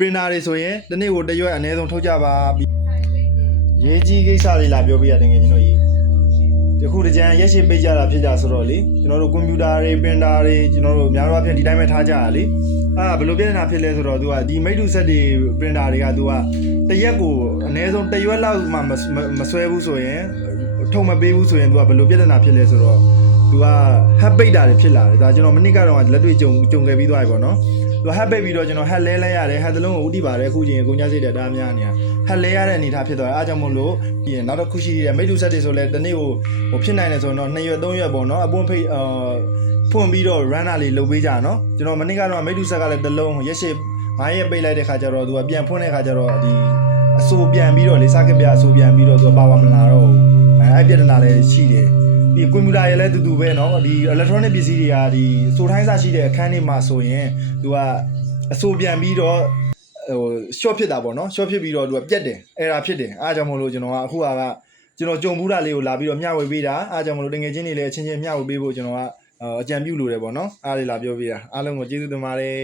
printer တွေဆိုရင်တနေ့ကိုတရွက်အနည်းဆုံးထုတ်ကြပါရေးကြီးကိစ္စတွေလာပြောပြရတယ်ငယ်ချင်းတို့ကြီးဒီခုတကြံရက်ရှိပေးကြတာဖြစ်ကြဆိုတော့လေကျွန်တော်တို့ကွန်ပျူတာတွေ printer တွေကျွန်တော်တို့များတော့အဖြစ်ဒီတိုင်းပဲထားကြရလေဘယ်လိုပြဿနာဖြစ်လဲဆိုတော့သူကဒီမိတ်တူဆက်တွေ printer တွေကသူကတရက်ကိုအနည်းဆုံးတရွက်လောက်မှမဆွဲဘူးဆိုရင်ထုံမပေးဘူးဆိုရင်သူကဘယ်လိုပြဿနာဖြစ်လဲဆိုတော့သူက hack ပိတ်တာတွေဖြစ်လာတယ်ဒါကျွန်တော်မနစ်ကတော့လက်တွေ့ကြုံခဲ့ပြီးသွားပြီပေါ့နော်သူ hack ပိတ်ပြီးတော့ကျွန်တော် hack လဲရတယ် hack တလုံးကိုဥတီပါတယ်အခုချင်းအကုန်ကြစိတ်တဲ့တားများနေတာ hack လဲရတဲ့အနေထားဖြစ်သွားတယ်အားကြောင့်မို့လို့ပြီးရင်နောက်တစ်ခုရှိတဲ့မိတ်တူဆက်တွေဆိုလဲတနေ့ကိုဖြစ်နိုင်တယ်ဆိုတော့2ရက်3ရက်ပေါ့နော်အပွင့်ဖိတ်ဖွင့်ပြီးတော့ runner လေးလုပ်ပေးကြနော်ကျွန်တော်မနစ်ကတော့မိတ်တူဆက်ကလည်းတလုံးရက်ရှည်9ရက်ပိတ်လိုက်တဲ့ခါကျတော့သူကပြန်ဖွင့်တဲ့ခါကျတော့ဒီအဆိုပြန်ပြီးတော့လေစကပြအဆိုပြန်ပြီးတော့သူကပါဝါမလာတော့အဲ့ပြဿနာလည်းရှိတယ်ဒီကွန်ပျူတာရလည်းတူတူပဲเนาะဒီ electronic ပစ္စည်းတွေကဒီအဆိုတိုင်းစားရှိတဲ့အခန်းတွေမှာဆိုရင်သူကအဆိုပြန်ပြီးတော့short ဖြစ်တာပေါ့เนาะ short ဖြစ်ပြီးတော့သူကပြတ်တယ် error ဖြစ်တယ်အားကြောင့်မို့လို့ကျွန်တော်ကအခုကကျွန်တော်ကြုံဘူးတာလေးကိုလာပြီးတော့မျှဝေပေးတာအားကြောင့်မို့လို့တကယ်ချင်းတွေလည်းအချင်းချင်းမျှဝေပေးဖို့ကျွန်တော်ကအကြံပြုလိုတယ်ပေါ့เนาะအားလေးလာပြောပေးတာအားလုံးကိုကျေးဇူးတင်ပါတယ်